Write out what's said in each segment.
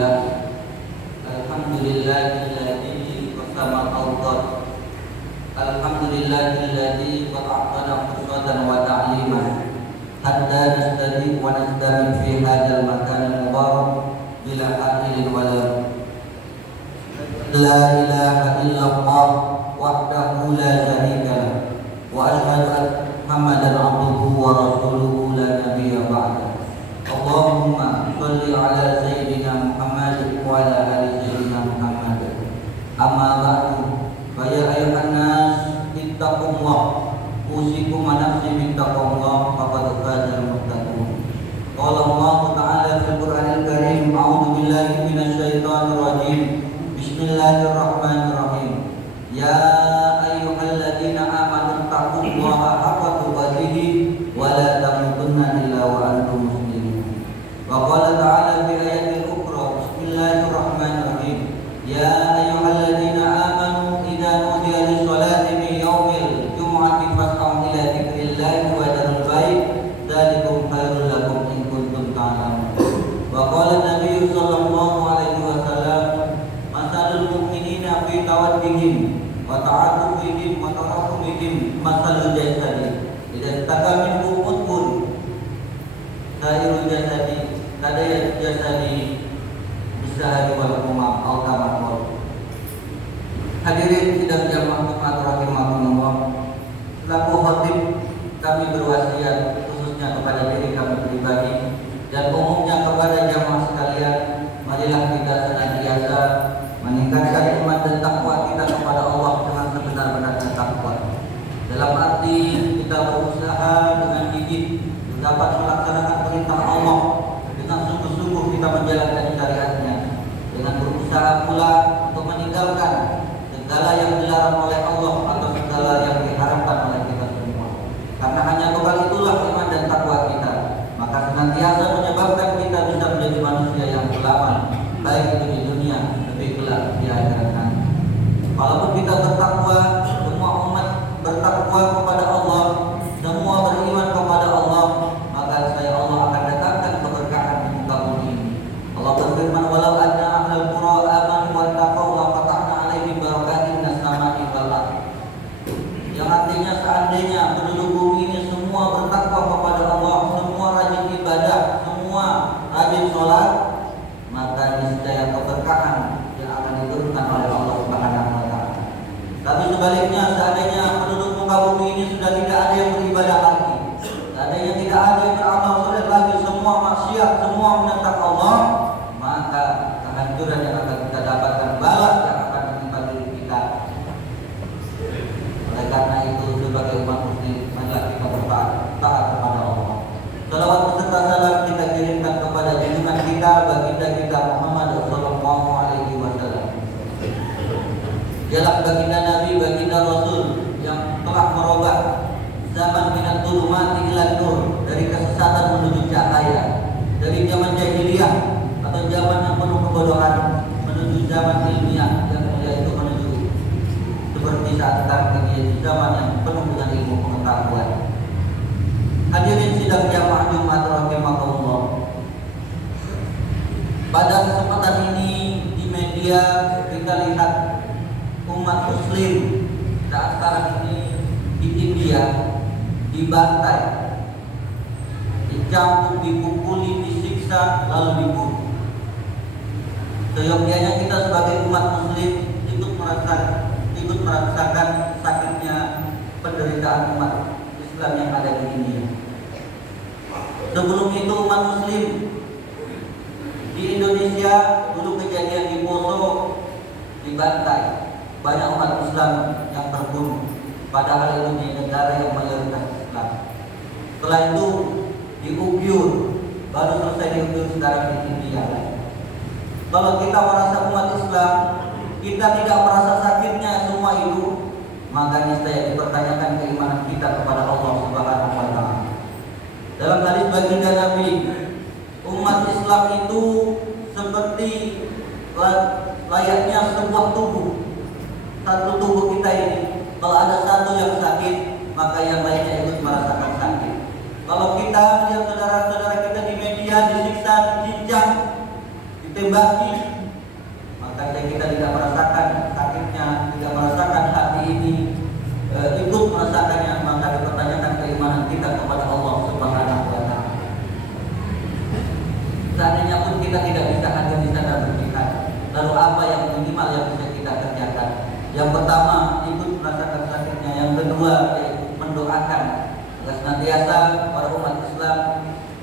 Alhamdulillah. Alhamdulillahilladzi qasama al-awqat. Alhamdulillahilladzi qata'ana furqatan wa ta'liman. Hatta nastadi wa nastamin fi hadzal makan al-mubarak bila hailin wala. La ilaha illallah wahdahu la syarika lah. Wa asyhadu anna Muhammadan abduhu wa rasuluhu la nabiyya ba'da. Allahumma shalli ala sayyidina Muhammad wa ala ali sayyidina Muhammad. Amma ba'du, fa ya ayyuhan nas ittaqullah, usikum wa nafsi bittaqullah faqad fazal muttaqun. Qala Allah ta'ala fil Qur'anil Karim, a'udzu billahi minasy syaithanir rajim. Bismillahirrahmanirrahim. Ya ayyuhalladzina amanu taqullaha haqqa tuqatih wa la tamutunna illa wa antum muslimun. Wa qala ta'ala fi ayatil ukhra, bismillahirrahmanirrahim. Ya ayyuhalladzina amanu idza nudiya lis-sholati min yaumil jum'ati fas'au ila dzikrillahi wa dzarul bai'a dzalikum khairul lakum in kuntum ta'lamun. Wa qala Nabi sallallahu alaihi wasallam, masalul mu'minina fi tawaddihim wa ta'atufihim wa tarahumihim masalul jasadi idza istaka minhu utbun sairul jasadi kadaya jasadi bisahari wal umam au tamakul. Hadirin sidang jamaah Jumat rahimakumullah, selaku khatib kami berwasiat khususnya kepada diri kami pribadi dan umumnya kepada jamaah sekalian, marilah kita senantiasa meningkatkan iman dan takwa kita kepada Allah dengan sebenar-benarnya takwa. Dalam arti kita berusaha dengan gigih dapat melaksanakan perintah Allah, dengan sungguh-sungguh kita menjalankan syariatnya, dengan berusaha pula untuk meninggalkan segala yang dilarang oleh Allah atau segala yang diharamkan oleh kita semua. Karena hanya bekal itulah iman dan takwa kita, maka senantiasa menyebabkan kita bisa menjadi manusia yang selamat, baik itu di dunia lebih kelak di akhirat nanti. Walaupun kita bertakwa, semua umat bertakwa kepada Allah, semua beriman kepada Allah, maka saya Allah akan datangkan keberkahan di muka bumi ini. Allah berfirman, walau anna ahlal qura amanu wattaqaw la fatahna alaihim barakatin minas sama'i wal ardh. Yang artinya seandainya penduduk bumi ini semua bertakwa kepada Allah, semua rajin ibadah, semua rajin sholat, maka niscaya keberkahan yang akan diturunkan oleh Allah Subhanahu wa taala. Tapi sebaliknya, seandainya penduduk muka bumi ini sudah tidak ada yang beribadah lagi, seandainya tidak ada yang beramal soleh lagi, semua maksiat, semua menentang Allah, maka kehancuran yang akan kita dapatkan, balas yang akan menimpa diri kita. Oleh karena itu, sebagai umat muslim, marilah kita bertaat kepada Allah. Salawat beserta salam kita kirimkan kepada junjungan kita, baginda kita Muhammad sallallahu alaihi wasallam. Dialah baginda Nabi, baginda Rasul yang telah merubah zaman minat dhulumati ila nur, dari kesesatan menuju cahaya, dari zaman jahiliyah atau zaman yang penuh kebodohan menuju zaman ilmiah yang yaitu menuju seperti saat sekarang ini, zaman yang penuh dengan ilmu pengetahuan. Hadirin sidang jamaah Jumat rahimakumullah, pada kesempatan ini di media kita lihat umat muslim saat sekarang ini di India dibantai, dicambuk, dipukuli, disiksa, lalu dibunuh. Seyogyanya kita sebagai umat muslim ikut merasakan sakitnya penderitaan umat Islam yang ada di India. Sebelum itu umat muslim di Indonesia dulu kejadian di Poso dibantai, banyak umat Islam yang terbunuh, padahal itu di negara yang mayoritas Islam. Setelah itu di Ugyur, baru selesai di Ugyur, sekarang di India. Kalau kita merasa umat Islam, kita tidak merasa sakitnya semua itu, maka niscaya dipertanyakan keimanan kita kepada Allah Subhanahu wa taala. Dalam hadis baginda Nabi, umat Islam itu seperti layaknya sebuah tubuh. Satu tubuh kita ini, kalau ada satu yang sakit, maka yang lainnya ikut merasakan sakit. Kalau kita lihat saudara-saudara kita di media disiksa, dicincang, ditembaki, maka kita tidak merasakan sakitnya, tidak merasakan hati ini ikut merasakannya, maka dipertanyakan keimanan kita kepada Allah Subhanahu wa Ta'ala. Seandainya pun kita tidak bisa hadir di sana berjihad, lalu apa yang minimal yang bisa kita kerjakan? Yang pertama, ikut merasakan sakitnya. Yang kedua, yaitu mendoakan agar senantiasa para umat Islam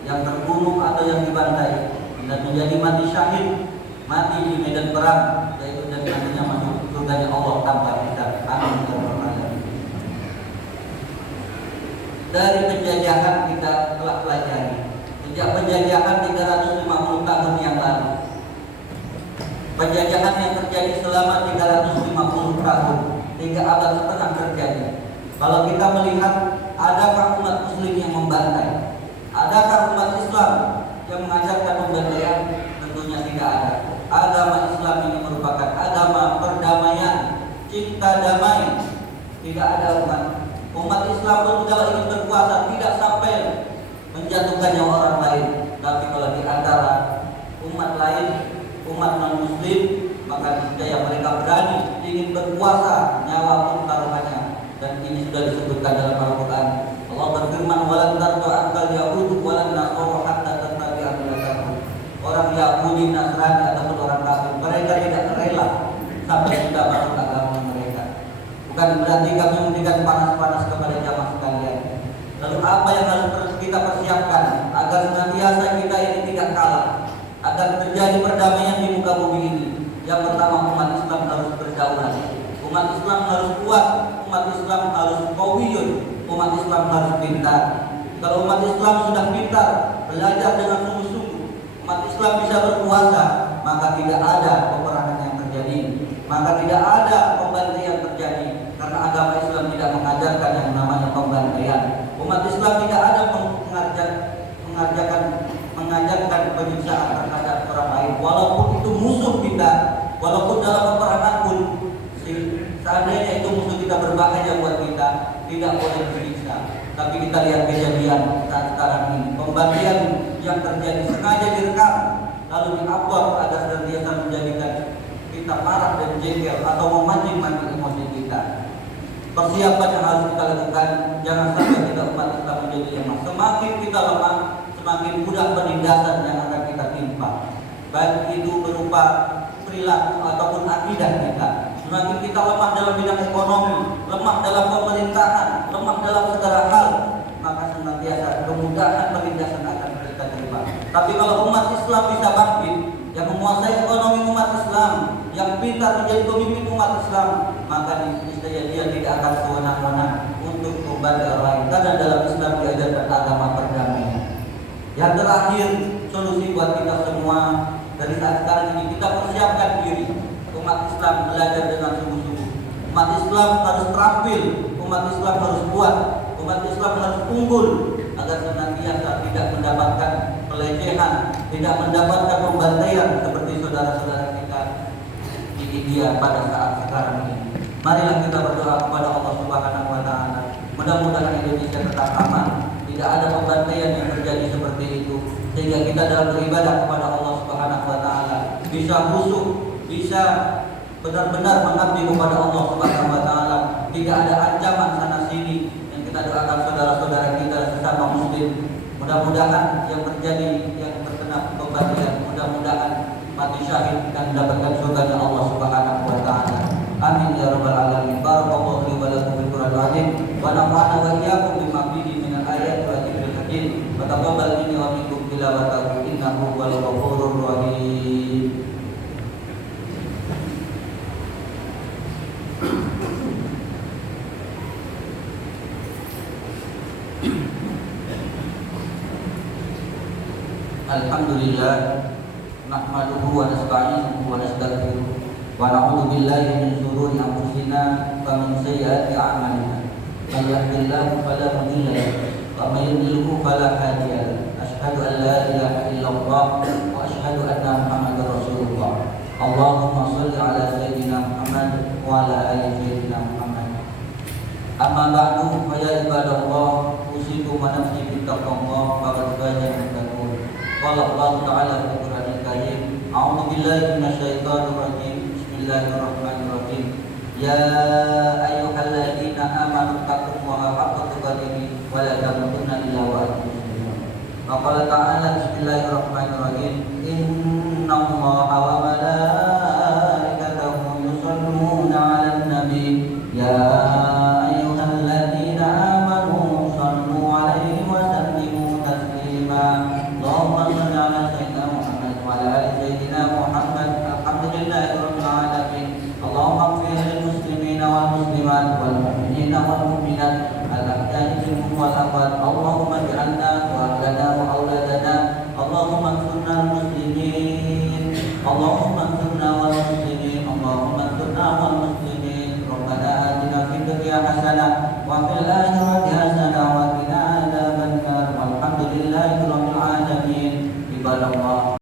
yang terbunuh atau yang dibantai dan menjadi mati syahid, mati di medan perang, yaitu dan nantinya masuk surganya Allah tanpa hisab. Amin. Dari penjajahan kita telah pelajari. Sejak penjajahan 350 tahun yang lalu, penjajahan yang terjadi selama 350 tahun, 3 abad setengah terjadi. Kalau kita melihat, adakah umat muslim yang membantai? Adakah umat Islam yang mengajarkan pembantaian? Tentunya tidak ada. Agama Islam ini merupakan agama perdamaian, cinta damai. Tidak ada umat Islam pun kalau ingin berkuasa tidak sampai menjatuhkan nyawa orang lain. Tapi kalau di antara umat lain, umat non-muslim, maka niscaya mereka berani ingin berkuasa, nyawa pun taruhannya. Dan ini sudah disebutkan dalam Al-Quran. Allah berfirman, "Walan tardu ankal yahudu walan nasara hatta tattabi'a millatahum." Orang Yahudi, Nasrani ataupun orang kafir, mereka tidak rela sampai kita masuk agama mereka. Bukan berarti kami memberikan panas-panas kepada jamaah sekalian. Lalu apa yang harus kita persiapkan agar senantiasa kita ini tidak kalah, agar terjadi perdamaian di muka bumi ini? Yang pertama, umat Islam harus berdaulat. Umat Islam harus kuat, umat Islam harus qawiyun, umat Islam harus pintar. Kalau umat Islam sudah pintar, belajar dengan sungguh-sungguh, umat Islam bisa berkuasa, maka tidak ada peperangan yang terjadi, maka tidak ada pembantaian terjadi, karena agama Islam tidak mengajarkan yang namanya pembantaian. Umat Islam tidak ada mengajarkan penyiksaan terhadap orang lain, walaupun itu musuh kita, walaupun dalam peperangan pun seandainya itu musuh kita berbahaya buat kita, tidak boleh disiksa. Tapi kita lihat kejadian saat sekarang ini, pembantaian yang terjadi sengaja direkam lalu di-upload agar senantiasa menjadikan kita marah dan jengkel atau memancing-mancing emosi kita. Persiapan yang harus kita lakukan, jangan sampai kita umat Islam menjadi lemah. Semakin kita lemah, semakin mudah penindasan yang akan kita timpa, baik itu berupa perilaku ataupun akidah kita. Semakin kita lemah dalam bidang ekonomi, lemah dalam pemerintahan, lemah dalam segala hal, maka senantiasa kemudahan penindasan akan kita terima. Tapi kalau umat Islam bisa bangkit, yang menguasai ekonomi umat Islam, yang pintar menjadi pemimpin umat Islam, maka niscaya dia tidak akan sewenang-wenang untuk membantu orang lain. Karena dalam Islam diajarkan agama perdamaian. Yang terakhir, solusi buat kita semua dari saat sekarang ini, kita persiapkan diri. Umat Islam belajar dengan sungguh-sungguh. Umat Islam harus terampil, umat Islam harus kuat, umat Islam harus unggul, agar senantiasa tidak mendapatkan pelecehan, tidak mendapatkan pembantaian seperti saudara-saudara kita di India pada saat sekarang ini. Marilah kita berdoa kepada Allah Subhanahu wa Ta'ala. Mudah-mudahan Indonesia tetap aman, tidak ada pembantaian yang terjadi seperti itu, sehingga kita dalam beribadah kepada Allah Subhanahu wa Ta'ala bisa khusyuk, bisa benar-benar mengabdi kepada Allah Subhanahu wa Ta'ala. Tidak ada ancaman sana sini yang kita doakan saudara-saudara kita sesama muslim. Mudah-mudahan yang terjadi yang terkena pembantaian, mudah-mudahan mati syahid dan mendapatkan surga Allah Subhanahu wa Ta'ala. Amin ya rabbal alamin. Barakallahu li wa lakum fil Qur'anil azim wa nafa'ana wa iyyakum bima fihi minal ayati wa dzikril hakim. Wa taqabbal minni wa minkum tilawatahu innahu huwal ghafurur rahim. Alhamdulillah, nahmaduhu wa nasta'inuhu wa nastaghfiruh wa na'udzu billahi min shururi anfusina wa min sayyiati a'malina. May yahdihillahu fala mudilla lahu wa may yudlilhu fala hadiya lahu. Asyhadu an la ilaha illallah wa asyhadu anna Muhammadar Rasulullah. Allahumma shalli ala sayyidina Muhammad wa ala ali sayyidina Muhammad. Amma ba'du, fa ya ibadallah, usikum wa nafsi bi taqwallah faqad faza al-muttaqun. Qala Allah Ta'ala fi Qur'anil Karim, A'udzu billahi minasyaitonir rajim. Bismillahirrahmanirrahim. Ya ayyuhalladzina amanu taqullaha haqqa tuqatih wa la tamutunna illa wa antum muslimun. Wa qala ta'ala bismillahirrahmanirrahim. Innallaha wa malaikatahu yusholluna 'alan nabi. Ya ayyuhalladzina amanu shallu 'alaihi wa sallimu taslima. Allahumma shalli 'ala sayyidina Muhammad wa 'ala ali sayyidina Muhammad. Alhamdulillahirabbil alamin. Allahumma ighfir lil muslimina wal muslimat wal mu'minina wal mu'minat al-ahya'i minhum wal amwat. Allahumma ij'alna wa ahlana wa auladana. Allahumma ansurna al muslimin. Allahumma ansurna wal muslimin. Allahumma ansurna wal muslimin. Rabbana atina fid dunya hasanah wa fil akhirati hasanah wa qina adzabannar. Walhamdulillahirabbil alamin. Ibadallah.